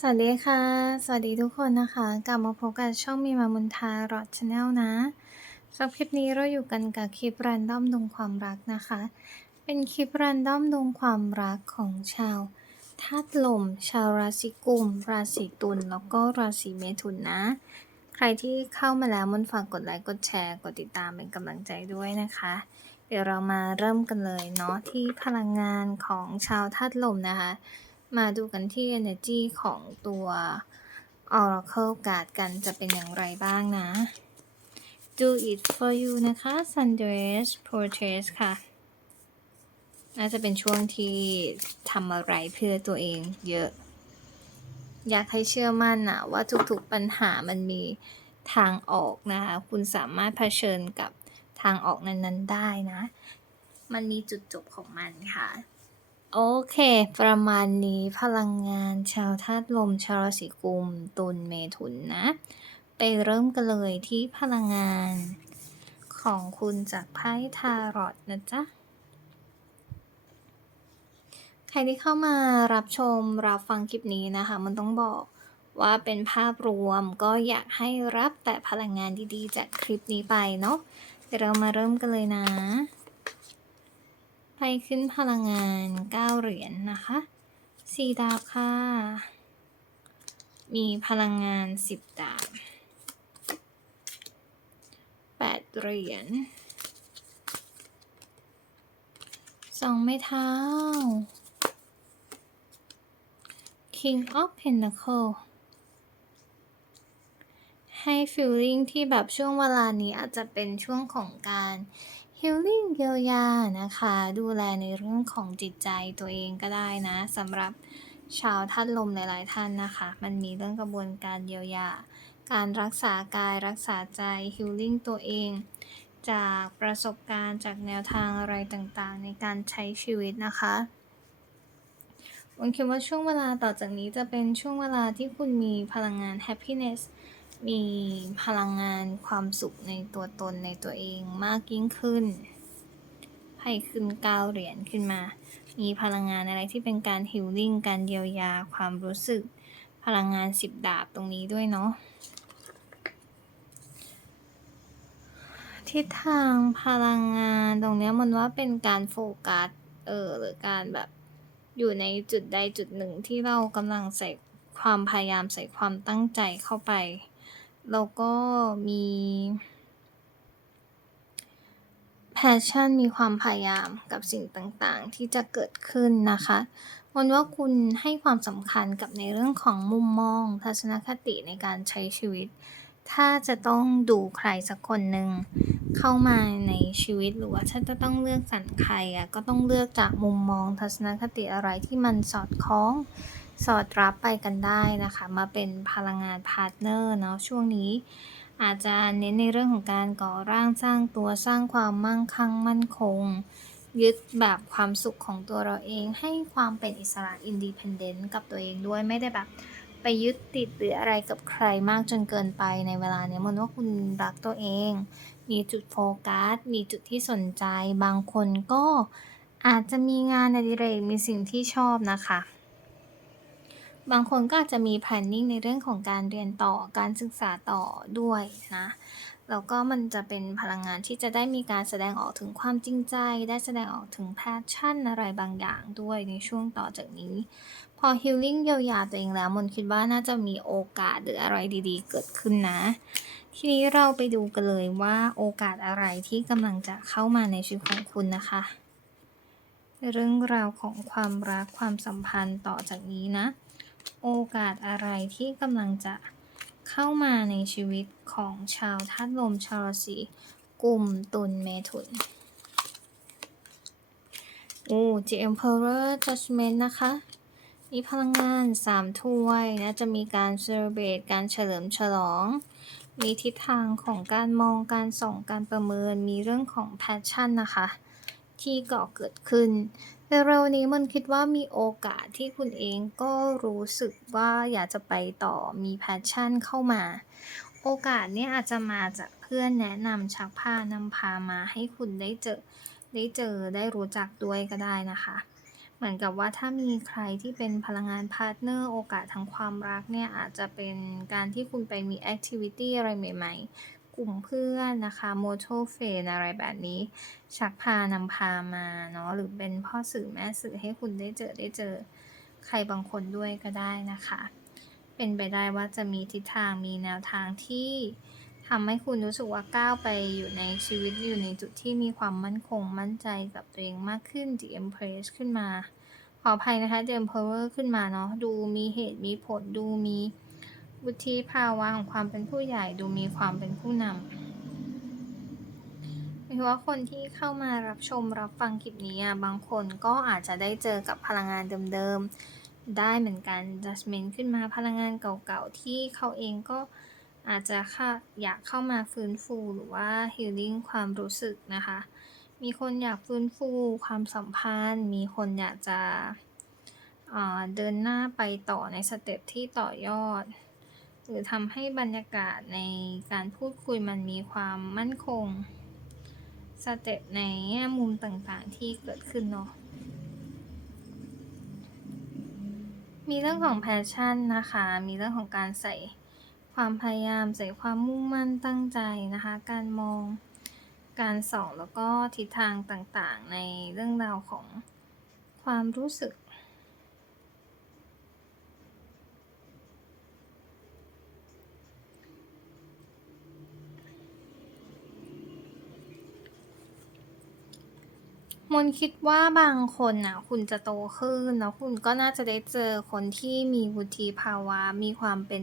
สวัสดีค่ะ สวัสดีทุกคนนะคะ กลับมาพบกับช่องมีมามุนทารอดชาแนลนะสำหรับคลิปนี้เราอยู่กันกับคลิปแรนดอมดวงความรักนะคะ เป็นคลิปแรนดอมดวงความรักของชาวธาตุลม ชาวราศีกุม ราศีตุลแล้วก็ราศีเมถุนนะ ใครที่เข้ามาแล้วมันฝากกดไลค์กดแชร์กดติดตามเป็นกำลังใจด้วยนะคะ เดี๋ยวเรามาเริ่มกันเลยเนาะที่พลังงานของชาวธาตุลมนะคะ มาดูกันที่ energy ของตัว Oracle Card กันจะเป็นอย่างไรบ้างนะ Do it for you นะคะ Sundress Protest ค่ะ น่าจะเป็นช่วงที่ทำอะไรเพื่อตัวเองเยอะ อยากให้เชื่อมั่นนะว่าทุกๆปัญหามันมีทางออกนะคะ คุณสามารถเผชิญกับทางออกนั้นๆได้นะ มันมีจุดจบของมันค่ะ โอเค ประมาณนี้พลังงานชาวธาตุลม ชาวราศีกุม ตุล เมถุนนะ ไปเริ่มกันเลยที่พลังงานของคุณจากไพ่ทารอตนะจ๊ะ ใครที่เข้ามารับชมรับฟังคลิปนี้นะคะ มันต้องบอกว่าเป็นภาพรวมก็อยากให้รับแต่พลังงานดีๆ จากคลิปนี้ไปเนาะเดี๋ยวเรามาเริ่มกันเลยนะ ไปขึ้นพลังงาน 9 เหรียญนนะคะสี่ดาบค่ะ มีพลังงาน 10 ดาบ 8 เหรียญสองไม้เท้า King of Pentacle ให้ feeling ที่แบบช่วงเวลานี้อาจจะเป็นช่วงของการ healing เยียวยานะคะ ดูแลในเรื่องของจิตใจตัวเองก็ได้นะสำหรับชาวท่านลมหลาย ๆ ท่านนะคะ มันมีเรื่องกระบวนการเยียวยา การรักษากายรักษาใจ healing ตัวเอง จากประสบการณ์จากแนวทางอะไรต่าง ๆ ในการใช้ชีวิตนะคะผมคิดว่าช่วงเวลาต่อจากนี้จะเป็นช่วงเวลาที่คุณมีพลังงาน happiness มีพลังงานความสุขในตัวตนในตัวเองมากยิ่งขึ้นให้ขึ้นก้าวเหรียญขึ้นมา มีพลังงานอะไรที่เป็นการฮิลลิ่งการเยียวยาความรู้สึก พลังงานสิบดาบตรงนี้ด้วยเนาะทิศทางพลังงานตรงนี้มันว่าเป็นการโฟกัสเออหรือการแบบอยู่ในจุดใดจุดหนึ่งที่เรากำลังใส่ความพยายามใส่ความตั้งใจเข้าไป แล้วก็มี passion มีความพยายามกับสิ่งต่างๆ ที่จะเกิดขึ้นนะคะวันว่าคุณให้ความสำคัญกับในเรื่องของมุมมอง ทัศนคติในการใช้ชีวิต ถ้าจะต้องดูใครสักคนหนึ่งเข้ามาในชีวิตหรือว่าถ้าจะต้องเลือกสรรใครอะก็ต้องเลือกจากมุมมองทัศนคติอะไรที่มันสอดคล้อง สอดรับไปกันได้นะคะ มาเป็นพลังงานพาร์ทเนอร์เนาะช่วงนี้ อาจจะเน้นในเรื่องของการก่อร่างสร้างตัวสร้างความมั่งคั่งมั่นคง ยึดแบบความสุขของตัวเราเองให้ความเป็นอิสระอินดีพ n เดนต์กับตัวเองด้วยไม่ได้แบบไปยึดติดหรืออะไรกับใครมากจนเกินไปในเวลาเนี้ยมันว่าคุณรักตัวเอง มีจุดโฟกัส มีจุดที่สนใจ บางคนก็อาจจะมีงานอดิเรกมีสิ่งที่ชอบนะคะ บางคนก็อาจจะมี planning ในเรื่องของการเรียนต่อการศึกษาต่อด้วยนะแล้วก็มันจะเป็นพลังงานที่จะได้มีการแสดงออกถึงความจริงใจ ได้แสดงออกถึง passion อะไรบางอย่างด้วยในช่วงต่อจากนี้ พอ healing เยียวยาตัวเองแล้วมนคิดว่าน่าจะมีโอกาสหรืออะไรดีๆ เกิดขึ้นนะ ทีนี้เราไปดูกันเลยว่าโอกาสอะไรที่กำลังจะเข้ามาในชีวิตของคุณนะคะ เรื่องราวของความรักความสัมพันธ์ต่อจากนี้นะ โอกาสอะไรที่กำลังจะเข้ามาในชีวิตของชาวธาตุลมชาวราศีกลุ่มตุลเมถุนโอ้ The Emperor Judgment นะคะ มีพลังงาน3ถ้วยนะจะมีการเซอร์เบตการเฉลิมฉลอง มีทิศทางของการมองการส่องการประเมิน มีเรื่องของแพชชั่นนะคะ ที่ก่อเกิดขึ้น เร็วๆนี้มันคิดว่ามีโอกาสที่คุณเองก็รู้สึกว่าอยากจะไปต่อมีแพชชั่นเข้ามา โอกาสเนี้อาจจะมาจากเพื่อนแนะนำชักพานำพามาให้คุณได้เจอได้เจอได้รู้จักด้วยก็ได้นะคะ เหมือนกับว่าถ้ามีใครที่เป็นพลังงานพาร์ตเนอร์โอกาสทางความรักเนี่ยอาจจะเป็นการที่คุณไปมีแอคทิวิตี้อะไรใหม่ ๆ กลุ่มเพื่อนนะคะ m o t o f r i e n d อะไรแบบนี้ ชักพานำพามาเนาะหรือเป็นพ่อสื่อแม่สื่อให้คุณได้เจอได้เจอใครบางคนด้วยก็ได้นะคะ เป็นไปได้ว่าจะมีทิศทางมีแนวทางที่ทำให้คุณรู้สึกว่าก้าวไปอยู่ในชีวิตอยู่ในจุดที่มีความมั่นคงมั่นใจกับตัวเองมากขึ้น The Empress ขึ้นมา ขออภัยนะคะ The Emperor ขึ้นมาเนาะดูมีเหตุมีผลดูมี วุฒิภาวะของความเป็นผู้ใหญ่ดูมีความเป็นผู้นำหมายถึงว่าคนที่เข้ามารับชมรับฟังคลิปนี้อะบางคนก็อาจจะได้เจอกับพลังงานเดิมๆ ได้เหมือนกัน Judgment ขึ้นมาพลังงานเก่าๆ ที่เขาเองก็อาจจะค่ะอยากเข้ามาฟื้นฟูหรือว่า healing ความรู้สึกนะคะ มีคนอยากฟื้นฟูความสัมพันธ์ มีคนอยากจะเดินหน้าไปต่อในสเต็ปที่ต่อยอด หรือทำให้บรรยากาศในการพูดคุยมันมีความมั่นคง สเต็ปในแง่มุมต่างๆที่เกิดขึ้นเนาะ มีเรื่องของ passion นะคะ มีเรื่องของการใส่ความพยายามใส่ความมุ่งมั่นตั้งใจนะคะ การมอง การส่องแล้วก็ทิศทางต่างๆ ในเรื่องราวของความรู้สึก นคิดว่าบางคนน่ะคุณจะโตขึ้น แล้วคุณก็น่าจะได้เจอคนที่มีวุฒิภาวะ มีความเป็น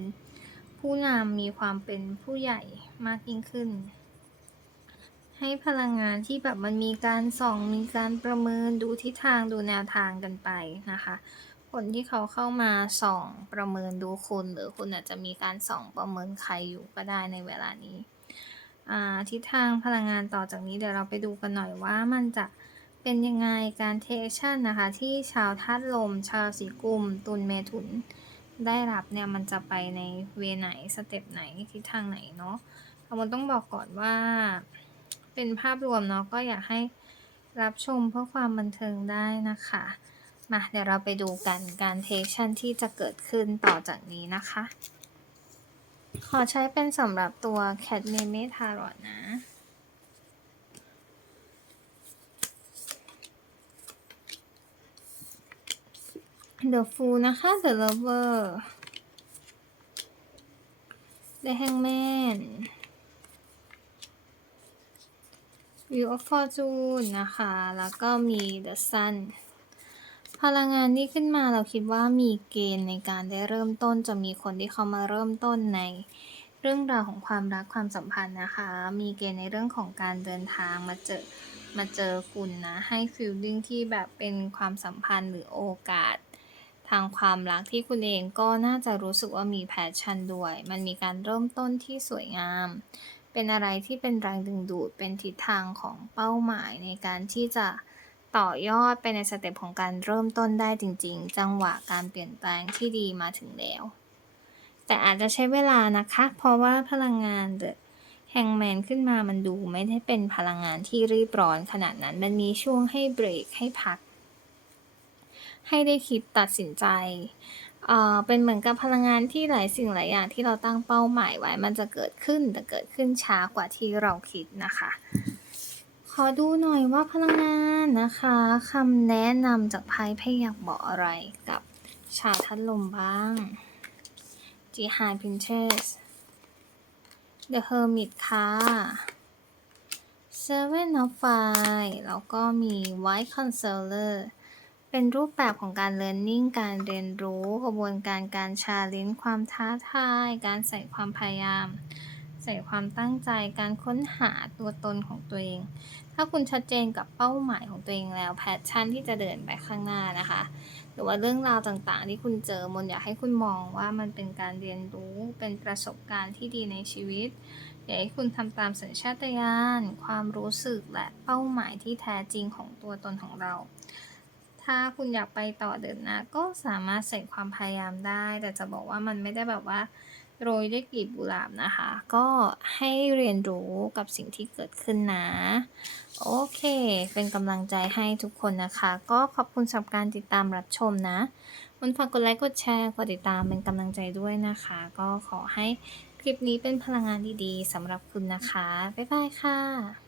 ผู้นำมีความเป็นผู้ใหญ่มากยิ่งขึ้น ให้พลังงานที่แบบมันมีการส่อง มีการประเมินดูทิศทางดูแนวทางกันไปนะคะ คนที่เขาเข้ามาส่องประเมินดูคุณหรือคุณอาจจะมีการส่องประเมินใครอยู่ก็ได้ในเวลานี้ทิศทางพลังงานต่อจากนี้เดี๋ยวเราไปดูกันหน่อยว่ามันจะ เป็นยังไงการเทคชั่นนะคะที่ชาวธาตุลม ชาวสีกุม ตุลเมถุน ได้รับเนี่ยมันจะไปในเวไหนสเต็ปไหนทิศทางไหนเนาะแต่มนต้องบอกก่อนว่า เป็นภาพรวมเนาะก็อยากให้รับชมเพื่อความบันเทิงได้นะคะ มาเดี๋ยวเราไปดูกันการเทคชั่นที่จะเกิดขึ้นต่อจากนี้นะคะ ขอใช้เป็นสำหรับตัว Cat m e m e Tarot นะ The Fool นะคะ The Lover The Hangman Wheel of Fortune นะคะ แล้วก็มี The Sun พลังงานที่ขึ้นมาเราคิดว่ามีเกณฑ์ในการได้เริ่มต้นจะมีคนที่เขามาเริ่มต้นในเรื่องราวของความรักความสัมพันธ์นะคะ มีเกณฑ์ในเรื่องของการเดินทางมาเจอมาเจอคุณนะ ให้ฟีลลิ่งที่แบบเป็นความสัมพันธ์หรือโอกาส ทางความรักที่คุณเองก็น่าจะรู้สึกว่ามีแพชชั่นด้วย มันมีการเริ่มต้นที่สวยงาม เป็นอะไรที่เป็นแรงดึงดูด เป็นทิศทางของเป้าหมายในการที่จะต่อยอดไปในสเต็ปของการเริ่มต้นได้จริง ๆ จังหวะการเปลี่ยนแปลงที่ดีมาถึงแล้ว แต่อาจจะใช้เวลานะคะ เพราะว่าพลังงาน The Hangman ขึ้นมามันดูไม่ได้เป็นพลังงานที่รีบร้อนขนาดนั้น มันมีช่วงให้เบรกให้พัก ให้ได้คิดตัดสินใจเอ่อเป็นเหมือนกับพลังงานที่หลายสิ่งหลายอย่างที่เราตั้งเป้าหมายไว้ มันจะเกิดขึ้นแต่เกิดขึ้นช้ากว่าที่เราคิดนะคะ ขอดูหน่อยว่าพลังงานนะคะคำแนะนำจากไพ่ไพ่อยากบอกอะไรกับชาวธาตุลมบ้าง The High Princess The Hermit ค่ะ Seven of Wands แล้วก็มี White Consoler เป็นรูปแบบของการ learning การเรียนรู้กระบวนการการ challenge ความท้าทาย การใส่ความพยายาม ใส่ความตั้งใจ การค้นหาตัวตนของตัวเอง ถ้าคุณชัดเจนกับเป้าหมายของตัวเองแล้ว แพชชั่นที่จะเดินไปข้างหน้านะคะ หรือว่าเรื่องราวต่างๆ ที่คุณเจอมนอยากให้คุณมองว่ามันเป็นการเรียนรู้ เป็นประสบการณ์ที่ดีในชีวิตอยากให้คุณทำตามสัญชาตญาณ ความรู้สึกและเป้าหมายที่แท้จริงของตัวตนของเรา ถ้าคุณอยากไปต่อเดินหน้าก็สามารถใส่ความพยายามได้ แต่จะบอกว่ามันไม่ได้แบบว่าโรยด้วยกลีบกุหลาบนะคะ ก็ให้เรียนรู้กับสิ่งที่เกิดขึ้นนะ โอเค เป็นกำลังใจให้ทุกคนนะคะ ก็ขอบคุณสำหรับการติดตามรับชมนะมันฝากกดไลค์ กดแชร์ กดติดตามเป็นกำลังใจด้วยนะคะ ก็ขอให้คลิปนี้เป็นพลังงานดีๆสำหรับคุณนะคะ บ๊ายบายค่ะ